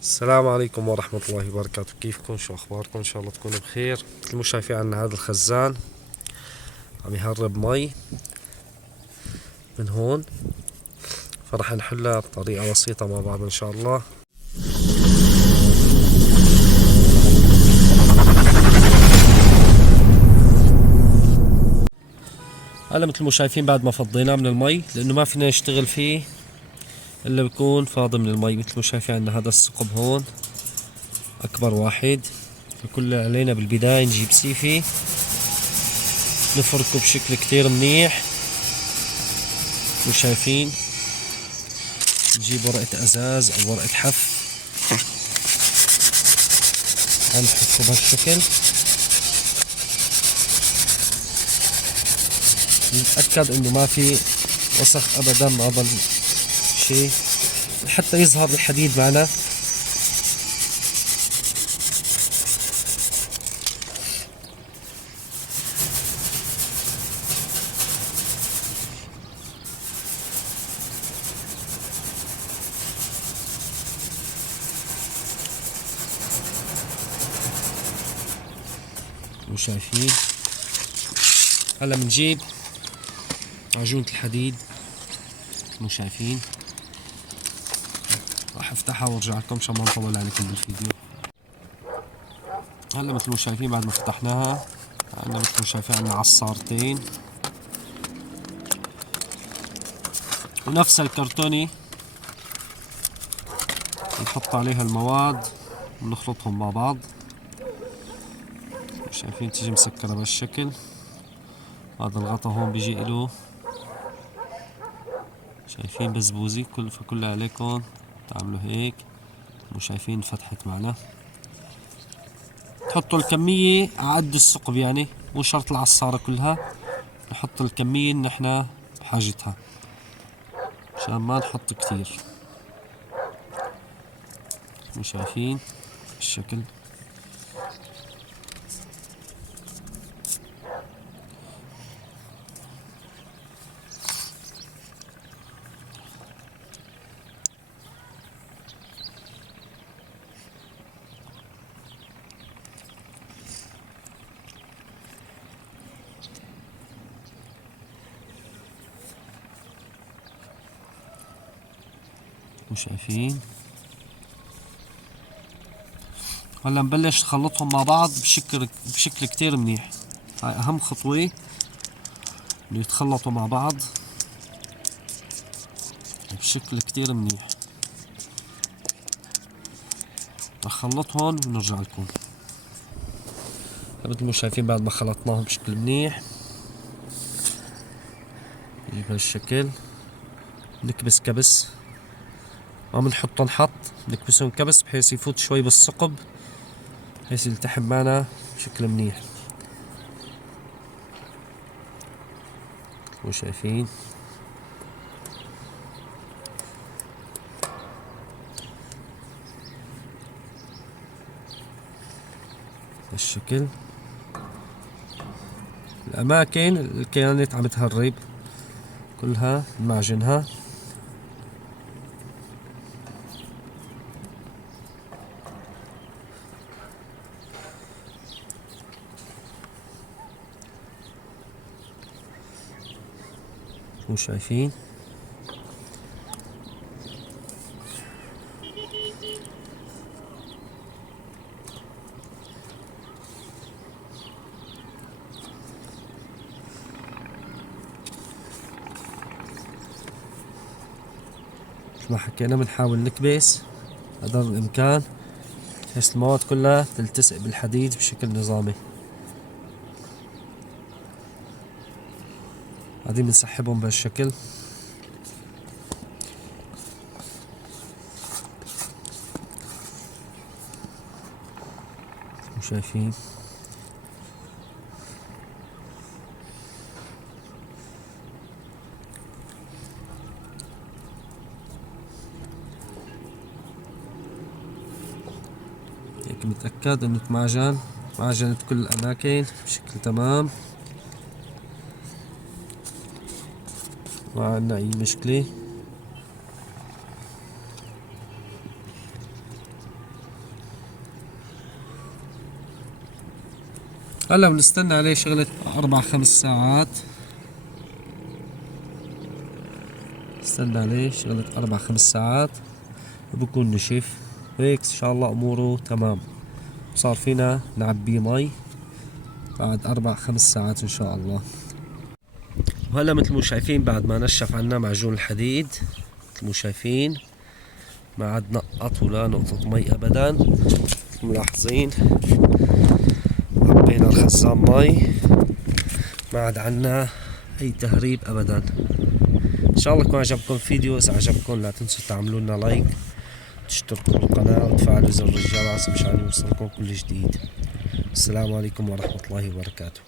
السلام عليكم ورحمة الله وبركاته. كيفكم؟ شو أخباركم؟ إن شاء الله تكونوا بخير. مثل ما شايفين عنا هذا الخزان عم يهرب مي من هون، فرح نحلها بطريقة بسيطة مع بعض إن شاء الله. هلا مثل ما شايفين بعد ما فضيناه من المي، لأنه ما فينا نشتغل فيه إلا بيكون فاضي من المي. مثل ما شايفين عنا هذا الثقب هون أكبر واحد، فكل اللي علينا بالبداية نجيب سيفي نفركه بشكل كتير منيح. وشايفين نجيب ورقة أزاز أو ورقة حف، هنحطه بهالشكل. نتأكد إنه ما في وسخ أبدا مع هذا الشيء حتى يظهر الحديد معنا. وشايفين هلا بنجيب عجونة الحديد. مو شايفين، راح افتحها وارجع لكم عشان ما نطول عليكم بالفيديو. هلا مثل ما شايفين بعد ما فتحناها عندنا مثل ما شايفين عندنا عصارتين ونفس الكرتوني نحط عليها المواد ونخلطهم مع بعض. شايفين تيجي مسكرة بهالشكل. هذا الغطا هون بيجي له شايفين بزبوزي، فكل عليكم تعملوا هيك. مو شايفين فتحت معنا. تحطوا الكمية عقد الثقب، يعني مو شرط العصارة كلها، نحط الكمية اللي نحنا بحاجتها عشان ما نحط كتير. مو شايفين الشكل. مو شايفين. هلا نبلش نخلطهم مع بعض بشكل كتير منيح. هاي اهم خطوة، انه يتخلطوا مع بعض بشكل كتير منيح. رح خلطهم ونرجع لكم. مثل ما شايفين بعد ما خلطناهم بشكل منيح نجيب هالشكل، نكبس كبس، ما بنحطهم نحط، نكبسهم كبس بحيث يفوت شوي بالثقب بحيث يلتحم معنا بشكل منيح. وشايفين هالشكل. الأماكن اللي كانت عم تهرب كلها نمعجنها. وشايفين مثل ما حكينا بنحاول نكبس قدر الإمكان بحيث المواد كلها تلتصق بالحديد بشكل نظامي. بعدين بنسحبهم بهالشكل. وشايفين هيك متأكد انه معجنت كل الأماكن بشكل تمام، ما عندنا أي مشكلة. هلا بنستنى عليه شغلة 4-5 ساعات. نستنى عليه شغلة 4-5 ساعات وبكون نشف. هيك ان شاء الله اموره تمام. صار فينا نعبيه مي بعد 4-5 ساعات ان شاء الله. وهلا مثل ما شايفين بعد ما نشف عنا معجون الحديد، مثل ما شايفين ما عاد نقط ولا نقطة مي ابدا. ملاحظين عبينا الخزان مي، ما عاد عنا اي تهريب ابدا. ان شاء الله يكون عجبكم الفيديو. اذا عجبكم لا تنسوا تعملوا لنا لايك، تشتركوا بالقناة وتفعلوا زر الجرس مشان يوصلكم كل جديد. السلام عليكم ورحمة الله وبركاته.